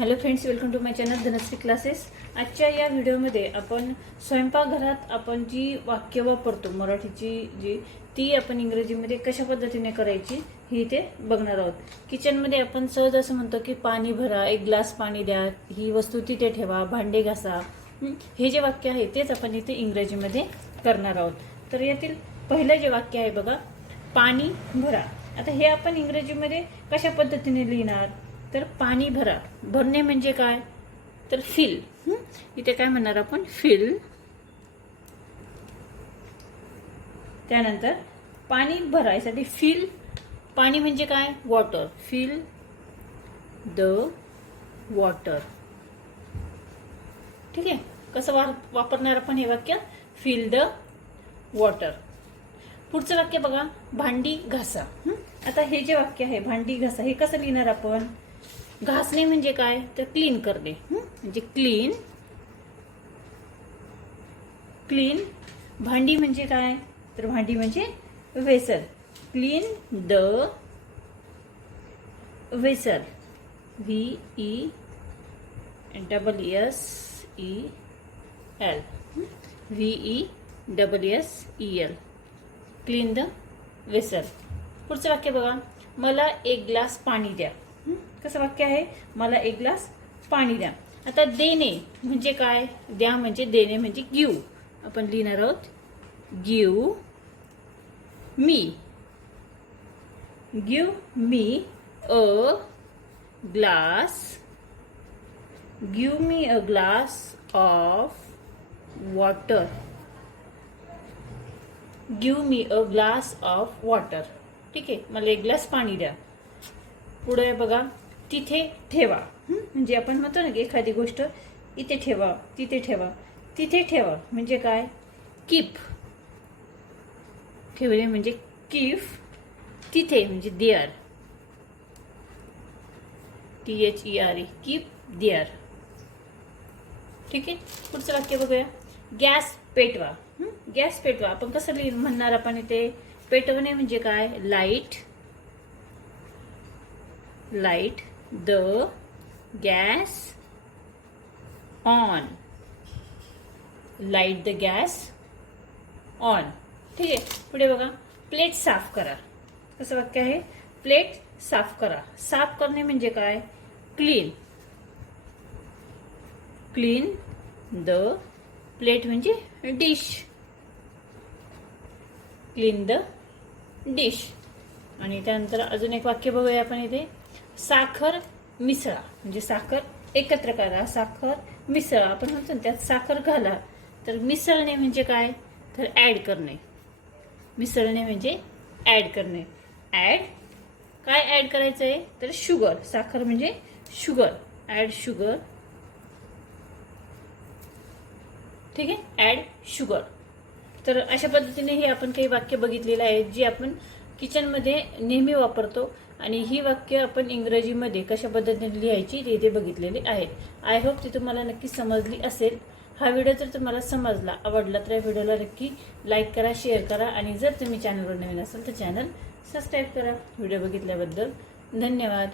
Hello friends welcome to my channel Dhanashree classes आजच्या या व्हिडिओमध्ये आपण स्वयंपाकघरात आपण जी वाक्य वापरतो मराठीची जी ती आपण इंग्रजीमध्ये कशा पद्धतीने करायची ही इथे बघणार आहोत. किचनमध्ये आपण सहज असं म्हणतो की पाणी भरा एक ग्लास पाणी द्या ही वस्तू तिथे ठेवा भांडे घासा हे जे वाक्य आहे तेच आपण इथे इंग्रजीमध्ये करणार आहोत. तर यातील पहिलं जे वाक्य आहे बघा पाणी भरा. आता हे आपण इंग्रजीमध्ये कशा पद्धतीने लिहिणार? तर पाणी भरा. भरणे म्हणजे काय? तर फिल इथे काय म्हणणार आपण? फिल त्यानंतर पाणी भरायसाठी फिल पाणी म्हणजे काय? वॉटर फिल द वॉटर ठीक आहे? कसं वा वापरणार आपण हे वाक्य? फिल द वॉटर पुढचं वाक्य बघा. भांडी घासा. आता हे जे वाक्य आहे भांडी घासा हे कसं लिहिणार आपण? घासणे म्हणजे काय? तर क्लीन करणे. म्हणजे क्लीन क्लीन भांडी म्हणजे काय? तर भांडी म्हणजे vessel. Clean the vessel. V E double S E L V E double S E L clean the vessel. पुढचं वाक्य बघा. मला एक ग्लास पाणी द्या. कसं वाक्य आहे मला एक ग्लास पाणी द्या. आता देणे म्हणजे काय? द्या म्हणजे देणे म्हणजे गिव आपण लिहिणार आहोत give me give me a glass give me a glass of water give me a glass of water ठीक आहे मला एक ग्लास पाणी द्या. पुढे बघा. तिथे ठेवा. म्हणजे आपण म्हणतो ना की एखादी गोष्ट इथे ठेवा तिथे ठेवा. तिथे ठेवा म्हणजे काय? कीप. ठेवणे म्हणजे कीफ तिथे म्हणजे there. T H E R E keep there. ठीक आहे? पुढचं वाक्य बघूया. गॅस पेटवा. गॅस पेटवा. आपण कसं लिह म्हणणार आपण इथे? पेटवणे म्हणजे काय? Light. Light. The gas on. Light the gas on. ठीक आहे? पुढे बघा. प्लेट साफ करा. कसं वाक्य आहे? प्लेट साफ करा. साफ करणे म्हणजे काय? क्लीन. क्लीन द प्लेट म्हणजे डिश. Clean the dish. आणि त्यानंतर अजून एक वाक्य बघूया आपण इथे. साखर मिसळा. म्हणजे साखर एकत्र करा. साखर मिसळा. आपण म्हणतो त्यात साखर घाला. तर मिसळणे म्हणजे काय? तर ॲड करणे. मिसळणे म्हणजे ॲड करणे. ॲड काय ॲड करायचं आहे तर शुगर साखर म्हणजे शुगर ॲड शुगर ठीक आहे? ॲड शुगर तर अशा पद्धतीने हे आपण काही वाक्य बघितलेलं आहे जी आपण किचनमध्ये नेहमी वापरतो. आणि ही वाक्य आपण इंग्रजीमध्ये कशा पद्धतीने लिहायची ते इथे बघितलेली आहेत. आय होप ती तुम्हाला नक्की समजली असेल. हा व्हिडिओ जर तुम्हाला समजला आवडला तर या व्हिडिओला नक्की लाईक करा शेअर करा आणि जर तुम्ही चॅनलवर नवीन असाल तर चॅनल सबस्क्राईब करा. व्हिडिओ बघितल्याबद्दल धन्यवाद.